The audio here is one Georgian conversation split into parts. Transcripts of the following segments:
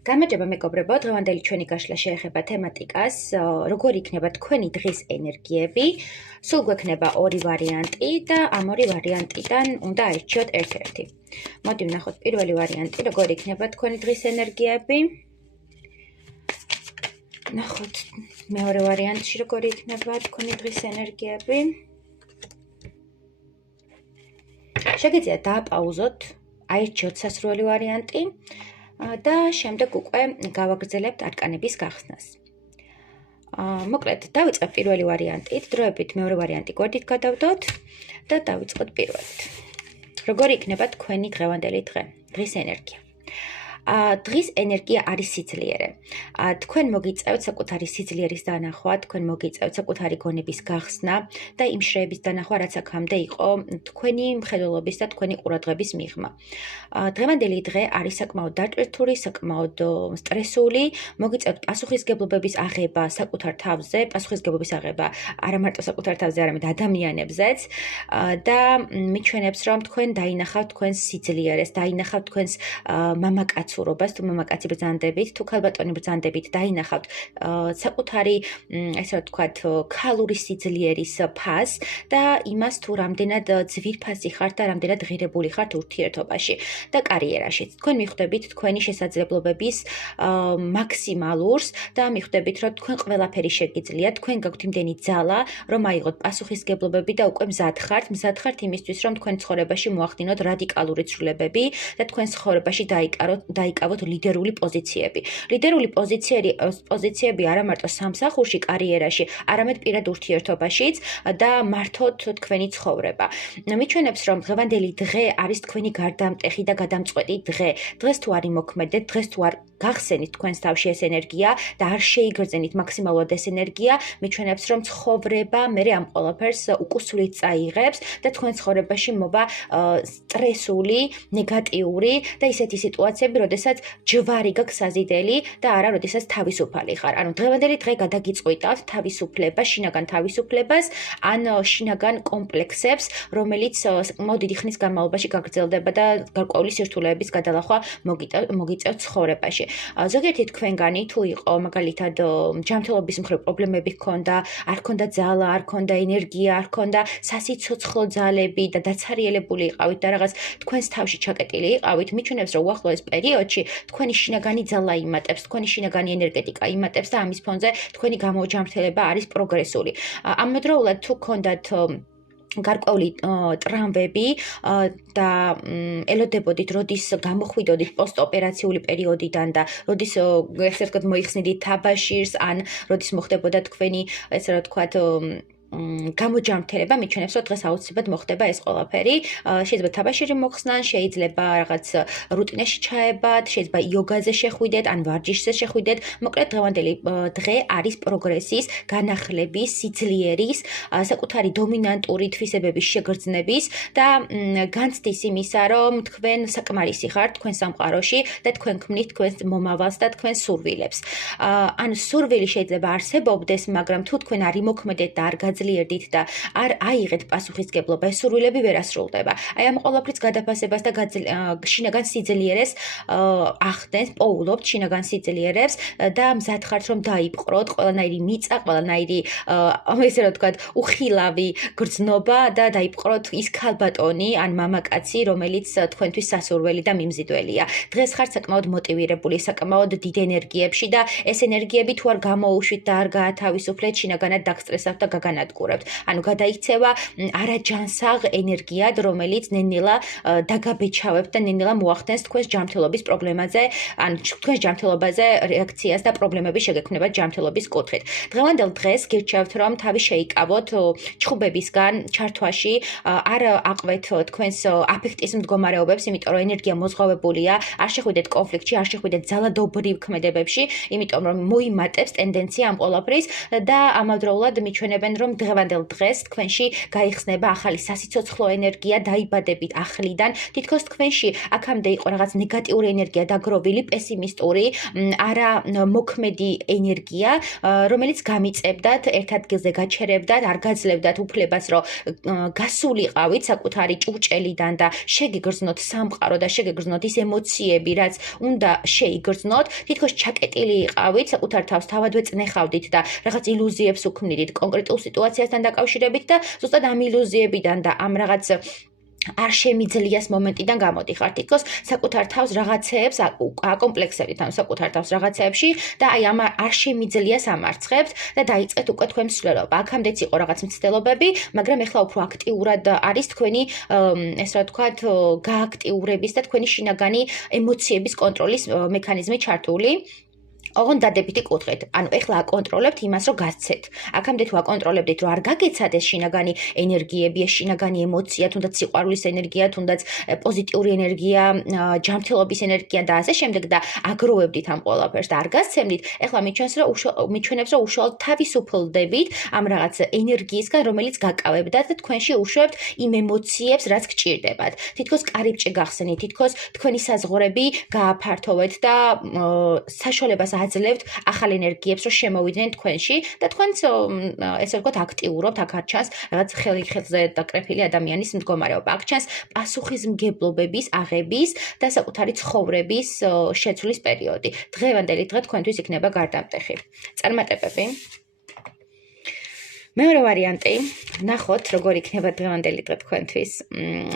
გამარჯობა მეგობრებო, დღევანდელი ჩვენი გაშლა შეეხება თემატიკას, როგორ იქნება თქვენი დღის ენერგიები. სულ გვექნება ორი ვარიანტი და ამ ორი ვარიანტიდან უნდა აირჩიოთ ერთ-ერთი. მოდი ვნახოთ პირველი ვარიანტი, როგორ იქნება თქვენი დღის ენერგიები. ნახოთ მეორე ვარიანტში როგორ იქნება თქვენი დღის ენერგიები. შეგიძლიათ დააპაუზოთ, აირჩიოთ სასურველი ვარიანტი. და შემდეგ უკვე გავაგრძელებთ არკანების გახსნას. მოკლედ, დავიწყებ პირველი ვარიანტით, დროებით მეორე ვარიანტი გვერდით გადავდოთ და დავიწყოთ პირველით. როგორი იქნება თქვენი დღევანდელი დღე, დღის ენერგია? დღის ენერგია არის სიძლიერე. თქვენ მოგიწევთ საკუთარი სიძლიერის დანახვა, თქვენ მოგიწევთ საკუთარი გონების გახსნა და იმ შრეების დანახვა, რაც აქამდე იყო თქვენი მხედველობის და თქვენი ყურადღების მიღმა. დღევანდელი დღე არის საკმაოდ დატვირთული, საკმაოდ სტრესული, მოგიწევთ პასუხისგებლობების აღება საკუთარ თავზე, პასუხისგებლობის აღება არა მარტო საკუთარ თავზე, არამედ ადამიანებზეც და მიჩვენებს, რომ თქვენ დაინახავთ თქვენს სიძლიერეს, დაინახავთ თქვენს მამაკაცურობას, თუ მამაკაცი ბრძანდებით, თუ ქალბატონი ბრძანდებით, დაინახავთ საკუთარი, ესე რომ ვთქვათ, ქალური სიძლიერის ფასს და იმას, თუ რამდენად ძვირფასი ხართ და რამდენად ღირებული ხართ ურთიერთობაში და კარიერაშიც. თქვენ მიხვდებით თქვენი შესაძლებლობების მაქსიმალურს და მიხვდებით, რომ თქვენ ყველაფერი შეგიძლიათ, თქვენ გაქვთ იმდენი ძალა, რომ აიღოთ პასუხისგებლობები და უკვე მზად ხართ იმისთვის, რომ თქვენ ცხოვრებაში მოახდინოთ რადიკალური ცვლილებები და თქვენ ცხოვრებაში დაიკავოთ ლიდერული პოზიციები. ლიდერული პოზიციები არა მარტო სამსახურში, კარიერაში, არამედ პირად ურთიერთობაშიც და მართოთ თქვენი ცხოვრება. მიჩვენებს, რომ დღევანდელი დღე არის თქვენი გარდამტეხი და გადამწყვეტი დღე. დღეს თუ არ იმოქმედეთ, დღეს თუ არ გახსენით თქვენს თავში ეს ენერგია და არ შეიგრძენით მაქსიმალურად ეს ენერგია, მიჩვენებს, რომ ცხოვრება მერე ამ ყველაფერს უკუსვლით წაიღებს და თქვენ ცხოვრებაში მოვა სტრესული, ნეგატიური და ისეთი სიტუაციები, როდესაც ჯვარი გაქვს საზიდელი და არა როდესაც თავისუფალი ხარ. ანუ დღევანდელი დღე გადაგიწყვიტავთ თავისუფლებას, შინაგან თავისუფლებას, ან შინაგან კომპლექსებს, რომელიც საკმაოდ დიდი ხნის განმავლობაში გაგრძელდება და გარკვეული სირთულეების გადალახვა მოგიწევთ ცხოვრებაში. ზოგიერთი თქვენგანი თუ იყო მაგალითად ჯანმრთელობის მხრივ პრობლემები ჰქონდა, არ ჰქონდა ძალა, არ ჰქონდა ენერგია, არ ჰქონდა სასიცოცხლო ძალები და დაცარიელებული იყავით და რაღაც თქვენს თავში ჩაკეტილი იყავით, მიჩვენებს, რომ უახლოეს პერიოდში თქვენი შინაგანი ძალა იმატებს, თქვენი შინაგანი ენერგეტიკა იმატებს და ამის ფონზე თქვენი გამოჯანმრთელება არის პროგრესული. ამავდროულად თუ გქონდათ გარკვეული ტრამვები და ელოდებოდით, როდის გამოხვიდოდით პოსტოპერაციული პერიოდიდან და როდის ესე ვთქვათ მოიხსნიდით თაბაშირს, ან როდის მოხდებოდა თქვენი ესე რომ ვთქვათ გამოჯანმრთელება, მიჩვენებს, რომ დღეს აუცილებლად მოხდება ეს ყველაფერი. შეიძლება თაბაშირი მოხსნან, შეიძლება რაღაც რუტინაში ჩაებათ, შეიძლება იოგაზე შეხვიდეთ, ან ვარჯიშზე შეხვიდეთ. მოკლედ დღევანდელი დღე არის პროგრესის, განახლების, სიძლიერის, საკუთარი დომინანტური თვისებების შეგრძნების და განცდის იმისა, რომ თქვენ საკმარისი ხართ თქვენ სამყაროში და თქვენ ქმნით თქვენს მომავალს და თქვენს სურვილებს. ან სურვილი შეიძლება არსებობდეს, მაგრამ თუ თქვენ არ იმოქმედეთ და არ ძლიერდით და არ აიღეთ პასუხისგებლობა, ეს სურვილები ვერ ასრულდება. აი ამ ყველაფრის გადაფასებას და შინაგან სიძლიერეს ახდენს, პოულობთ შინაგან სიძლიერებს და მზად ხართ, რომ დაიპყროთ ყველანაირი მიწა, ყველანაირი ესე რომ ვთქვათ, უხილავი გრძნობა და დაიპყროთ ის ქალბატონი ან მამაკაცი, რომელიც თქვენთვის სასურველი და მიმზიდველია. დღეს ხართ საკმაოდ მოტივირებული, საკმაოდ დიდ ენერგიებში და ეს ენერგიები თუ არ გამოუშვით და არ გაათავისუფლეთ, შინაგანად დაგსტრესავთ და გაგანადგურებთ. ანუ გადაიქცევა არაჯანსაღ ენერგიად, რომელიც ნელ-ნელა დაგაბეჭავებთ და ნელ-ნელა მოახდენს თქვენს ჯანმრთელობის პრობლემაზე, ან თქვენს ჯანმრთელობაზე რეაქციას და პრობლემები შეგექმნებათ ჯანმრთელობის კუთხით. დღევანდელ დღეს გირჩევთ, რომ თავი შეიკავოთ ჩხუბებისგან ჩართვაში, არ აყვეთ თქვენს აფექტის მდგომარეობებს, იმიტომ რომ ენერგია მოზღავებულია, არ შეხვიდეთ კონფლიქტში, არ შეხვიდეთ ძალადობრივ ქმედებებში, იმიტომ რომ მოიმატებს ტენდენცია ამ ყველაფრის და ამავდროულად მიჩვენებენ, რომ დღევანდელ დღეს თქვენში გაიხსნება ახალი სასიცოცხლო ენერგია, დაიბადებით ახლიდან. თითქოს თქვენში აქამდე იყო რაღაც ნეგატიური ენერგია დაგროვილი, პესიმისტური, არა მოქმედი ენერგია, რომელიც გამიწევდათ, ერთ ადგილზე გაჩერებდათ, არ გაძლევდათ უფლებას, რომ გასულიყავით საკუთარი ჭურჭელიდან და შეგიგრძნოთ სამყარო და შეგიგრძნოთ ის ემოციები, რაც უნდა შეიგრძნოთ, თითქოს ჩაკეტილი იყავით, საკუთარ თავს თავადვე წნეხავდით და რაღაც ილუზიებს უქმნიდით კონკრეტულ სიტუაციასთან დაკავშირებით და ზუსტად ამ ილუზიებიდან და ამ რაღაც არ შემიძლიას მომენტიდან გამოდიხართ. თითქოს საკუთარ თავს რაღაცეებს აკომპლექსებთ ამ საკუთარ თავს რაღაცეებში და აი ამ არ შემიძლიას ამარცხებთ და დაიწყეთ უკვე თქვენ მსვლელობა. აქამდეც იყო რაღაც მცდელობები, მაგრამ ეხლა უფრო აქტიურად არის თქვენი ეს რა ვთქვათ, გააქტიურების და თქვენი შინაგანი ემოციების კონტროლის მექანიზმი ჩართული. ოღონდ დადებითი კუთხით. ანუ ეხლა აკონტროლებთ იმას, რომ გასცეთ. აქამდე თუ აკონტროლებდით, რომ არ გაგეცათ ეს შინაგანი ენერგიები, ეს შინაგანი ემოცია, თუნდაც სიყვარულის ენერგია, თუნდაც პოზიტიური ენერგია, ჯანმრთელობის ენერგია და ასე შემდეგ და აგროვებდით ამ ყველაფერს და არ გასცემდით, ეხლა მიჩვენებს, რომ უშუალოდ თავისუფლდებით ამ რაღაც ენერგიისგან, რომელიც გაკავებდათ და თქვენში უშვებთ იმ ემოციებს, რაც გჭირდებათ. თითქოს კარიბჭე გახსნით, თითქოს თქვენი საზღვრები გააფართოვეთ და საშუალებას აძლევთ ახალ ენერგიებს, რომ შემოვიდნენ თქვენში და თქვენც ესე ვთქვათ აქტიურობთ, აქ არ ჩანს რაღაც ხელზე დაკრეფილი ადამიანის მდგომარეობა. აქ ჩანს პასუხისმგებლობების აღების და საკუთარი ცხოვრების შეცვლის პერიოდი. დღევანდელი დღე თქვენთვის იქნება გარდამტეხი. წარმატებები. მეორე ვარიანტი, ნახოთ როგორ იქნება დღევანდელი დღე თქვენთვის.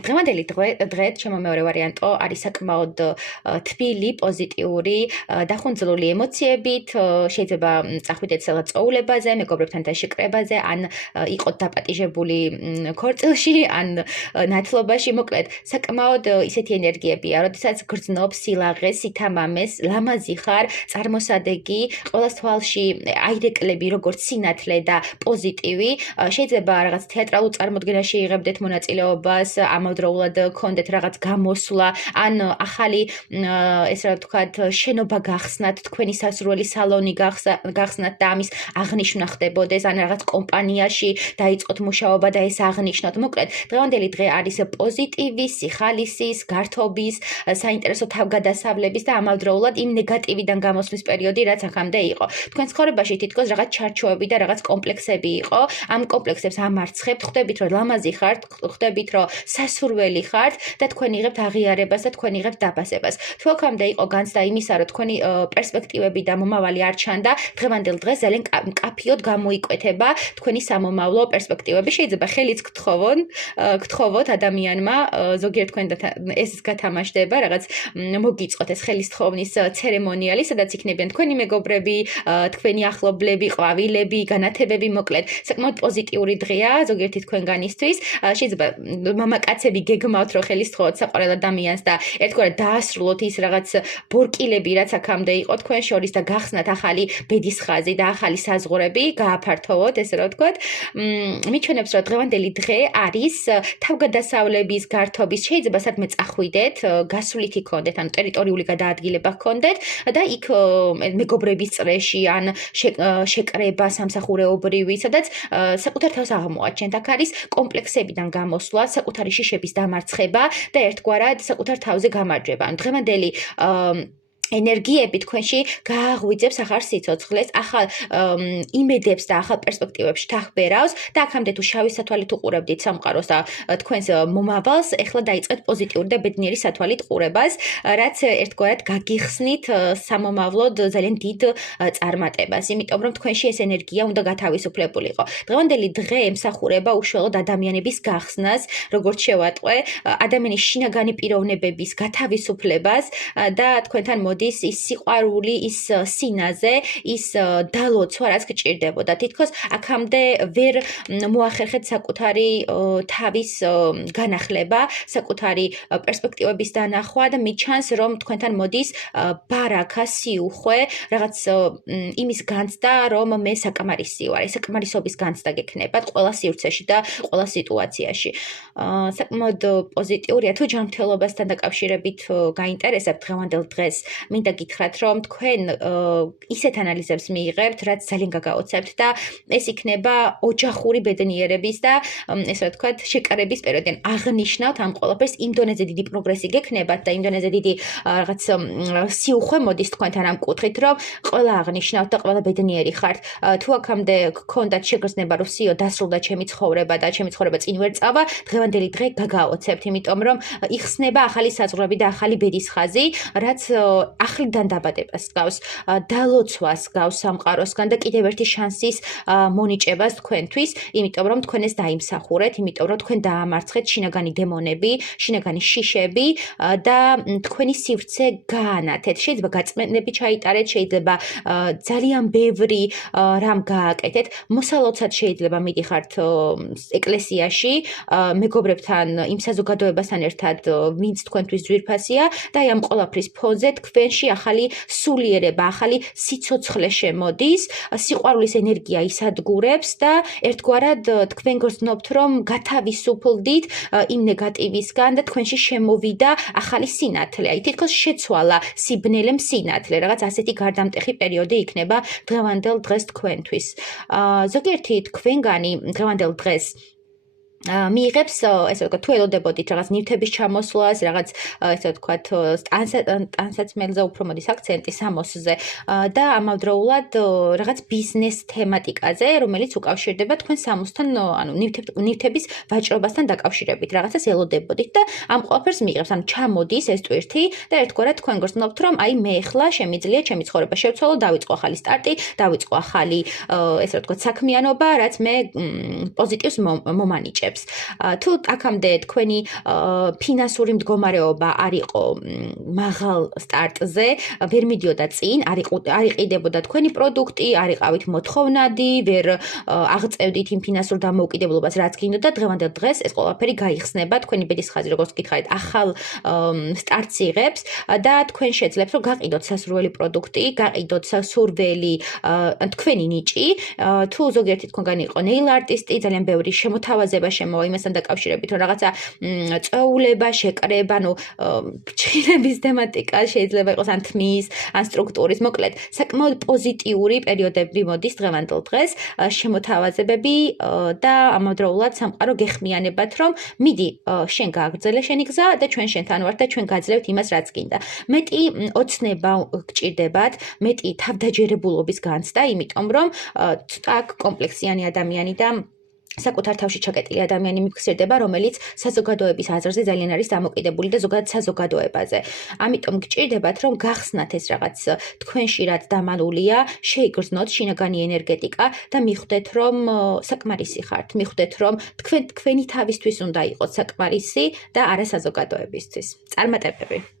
დღევანდელი დღე, ჩემო მეორე ვარიანტო, არის საკმაოდ თბილი, პოზიტიური, დახუნძლული ემოციებით, შეიძლება წახვიდეთ რაღაც წვეულებაზე, მეგობრებთან დაშეკრებაზე, ან იყოთ დაპატიჟებული ქორწილში, ან ნათლობაში, მოკლედ, საკმაოდ ისეთი ენერგიებია, როდესაც გრძნობ სილაღეს, სითამამეს, ლამაზი ხარ, წარმოსადეგი, ყოველს თვალში აირეკლები როგორც სინათლე და პოზიტივი. შეიძლება რაღაც თეატრალურ წარმოდგენაში იღებდეთ მონაწილეობას, ამავდროულად გქონდეთ რაღაც გამოსვლა, ან ახალი ეს რა ვთქვათ, შენობა გახსნათ, თქვენი სასურველი სალონი გახსნათ და ამის აღნიშვნა ხდებოდეს, ან რაღაც კომპანიაში დაიწყოთ მუშაობა და ეს აღნიშნოთ. მოკლედ, დღევანდელი დღე არის პოზიტივის, სიხალისის, გართობის, საინტერესო თავგადასავლების და ამავდროულად იმ ნეგატივიდან გამოსვლის პერიოდი, რაც აქამდე იყო. თქვენ ცხოვრებაში თითქოს რაღაც ჩარჩოები და რაღაც კომპლექსები იყო. ამ კომპლექსებს ამარცხებთ, ხვდებით, რომ ლამაზი ხართ, ხვდებით, რომ სასურველი ხართ და თქვენ იღებთ აღიარებას და თქვენ იღებთ დაფასებას. თუ აქამდე იყო განცდა იმისა, რომ თქვენი პერსპექტივები და მომავალი არ ჩანდა, დღევანდელ დღეს ძალიან მკაფიოდ გამოიკვეთება თქვენი სამომავლო პერსპექტივები. შეიძლება ხელიც გთხოვოთ ადამიანმა, ზოგიერთ თქვენ ეს გათამაშდება, რაღაც მოგიწყოთ ეს ხელის თხოვნის ცერემონიალი, სადაც იქნებიან თქვენი მეგობრები, თქვენი ახლობლები, ყვავილები, განათებები, მოკლედ საკმაოდ პოზიტიური დღეა ზოგიერთი თქვენგანისთვის. შეიძლება მამაკაცები გეგმავთ, რომ ხელის თხოვოთ საყვარელ ადამიანს და ერთგვარად დაასრულოთ ის რაღაც ბორკილები, რაც აქამდე იყო თქვენ შორის და გახსნათ ახალი ბედის ხაზი და ახალი საზღვრები, გააფართოვოთ, ესე რა ვთქვათ. მიჩვენებს, რომ დღევანდელი დღე არის თავგადასავლების, გართობის, შეიძლება სადმე წახვიდეთ, გასვლითი გქონდეთ, ანუ ტერიტორიული გადაადგილება გქონდეთ და იქ მეგობრების წრეში ან შეკრება სამსახურეობრივი, სადაც საკუთარ თავს აღმოაჩენთ. აქ არის კომპლექსებიდან გამოსვლა, საკუთარი შიშების დამარცხება და ერთგვარად საკუთარ თავზე გამარჯვება. ანუ დღევანდელი ენერგიები თქვენში გააღვიძებს ახალ სიცოცხლეს, ახალ იმედებს და ახალ პერსპექტივებში თახბერავს და აქამდე თუ შავი სათვალით უყურებდით სამყაროს და თქვენს მომავალს, ეხლა დაიწყეთ პოზიტიური და ბედნიერი სათვალით ყურებას, რაც ერთგვარად გაგიხსნით სამომავლოდ ძალიან დიდ წარმატებას, იმიტომ რომ თქვენში ეს ენერგია უნდა გათავისუფლებულიყო. დღევანდელი დღე ემსახურება უშუალოდ ადამიანების გახსნას, როგორც შევატყვე, ადამიანის შინაგანი პიროვნებების გათავისუფლებას და თქვენთან ის სიყვარული, ის სინაზე, ის დალოცვა, რაც გჭირდებოდა. თითქოს აქამდე ვერ მოახერხეთ საკუთარი თავის განახლება, საკუთარი პერსპექტივების დანახვა და მიჩანს, რომ თქვენთან მოდის ბარაქა, სიუხვე, რაღაც იმის განცდა, რომ მე საკმარისი ვარ. ეს საკმარისობის განცდა გექნებათ ყველა სივრცეში და ყველა სიტუაციაში. საკმაოდ პოზიტიურია, თუ ჯანმრთელობასთან დაკავშირებით გაინტერესებთ დღევანდელ დღეს მინდა გითხრათ, რომ თქვენ ისეთ ანალიზებს მიიღებთ, რაც ძალიან გაგაოცებთ და ეს იქნება ოჯახური ბედნიერების და ესე ვთქვათ, შეკარების პერიოდი. აღნიშნავთ ამ ყველაფერს, იმ დონეზე დიდი პროგრესი გექნებათ და იმ დონეზე დიდი რაღაც სიუხვე მოდის თქვენთან ამ კუთხით, რომ ყველა აღნიშნავთ და ყველა ბედნიერი ხართ. თუ აქამდე გქონდათ შეგრძნება, რომ სიო დასრულდა ჩემი ცხოვრება და ჩემი ცხოვრება წინ ვერ წავა, დღევანდელი დღე გაგაოცებთ, იმიტომ რომ იხსნება ახალი საზღვრები და ახალი ბედის ხაზი, რაც ახლიდან დაბადებას გავს, დალოცვას გავს სამყაროსგან და კიდევ ერთი შანსის მონიჭებას თქვენთვის, იმიტომ რომ თქვენ ეს დაიმსახურეთ, იმიტომ რომ თქვენ დაამარცხეთ შინაგანი დემონები, შინაგანი შიშები და თქვენი სივრცე გაანათეთ. შეიძლება გაწმენდები ჩაიტარეთ, შეიძლება ძალიან ბევრი რამ გააკეთეთ. მოსალოცად შეიძლება მიდიხართ ეკლესიაში, მეგობრებთან, იმ საზოგადოებასთან ერთად, ვინც თქვენთვის ძვირფასია და აი ამ ყველაფრის ფონზე თქვენში ახალი სულიერება, ახალი სიცოცხლე შემოდის, სიყვარულის ენერგია ისადგურებს და ერთგვარად თქვენ გრძნობთ, რომ გათავისუფლდით იმ ნეგატივისგან და თქვენში შემოვიდა ახალი სინათლე. აი თითქოს შეცვალა სიბნელე სინათლე, რაღაც ასეთი გარდამტეხი პერიოდი იქნება დღევანდელ დღეს თქვენთვის. ზოგიერთი თქვენგანი დღევანდელ დღეს მიიღებს, ესე ვთქვათ, თუ ელოდებოდით რაღაც ნივთების ჩამოსვლას, რაღაც ესე ვთქვათ, ტანსაცმელზე უფრო მოდის აქცენტი სამოსზე და ამავდროულად რაღაც ბიზნეს თემატიკაზე, რომელიც უკავშირდება თქვენ სამოსთან, ანუ ნივთების ვაჭრობასთან დაკავშირებით, რაღაცას ელოდებოდით და ამ ყველაფერს მიიღებს, ანუ ჩამოდის ეს ტვირთი და ერთგვარად თქვენ გრძნობთ, რომ აი მე ახლა შემიძლია ჩემი ცხოვრება შევცვალო, დავიწყო ახალი სტარტი, დავიწყო ახალი ესე ვთქვათ, საქმიანობა, რაც მე პოზიტივს მომანიჭებს. თუ აქამდე თქვენი ფინანსური მდგომარეობა არ იყო მაღალ სტარტზე, ვერ მიდიოდა წინ, არ იყიდებოდა თქვენი პროდუქტი, არ იყავით მოთხოვნადი, ვერ აღწევდით იმ ფინანსურ დამოუკიდებლობას, რაც გინდოდა, დღევანდელ დღეს ეს ყველაფერი გაიხსნება, თქვენი ბედის ხაზი, როგორც გითხარით, ახალ სტარტს იღებს და თქვენ შეძლებთ, რომ გაყიდოთ სასურველი პროდუქტი, გაყიდოთ სასურველი თქვენი ნიჭი, თუ ზოგიერთი თქვენგანი იყო ნეილ არტისტი, ძალიან ბევრი შემოთავაზება შემოვა იმასთან დაკავშირებით, რომ რაღაცა წვეულება, შეკრება, ანუ ჩხილების თემატიკა შეიძლება იყოს ან თმის, ან სტრუქტურის, მოკლედ, საკმაოდ პოზიტიური პერიოდები მოდის დღევანდელ დღეს, შემოთავაზებები და ამავდროულად სამყარო გეხმიანებათ, რომ მიდი, შენ გააგრძელე შენი გზა და ჩვენ შენთან ვართ და ჩვენ გაძლევთ იმას, რაც გინდა. მეტი ოცნება გჭირდებათ, მეტი თავდაჯერებულობის განცდა, იმიტომ რომ ცოტა კომპლექსიანი ადამიანი და საკუთარ თავში ჩაკეტილი ადამიანი მიფიქსირდება, რომელიც საზოგადოების აზრზე ძალიან არის დამოკიდებული და ზოგადად საზოგადოებაზე. ამიტომ გჭირდებათ, რომ გახსნათ ეს რაღაც თქვენში რაც დამალულია, შეიგრძნოთ შინაგანი ენერგეტიკა და მიხვდეთ, რომ საკმარისი ხართ, მიხვდეთ, რომ თქვენი თავისთვის უნდა იყოს საკმარისი და არა საზოგადოებისთვის. წარმატებები.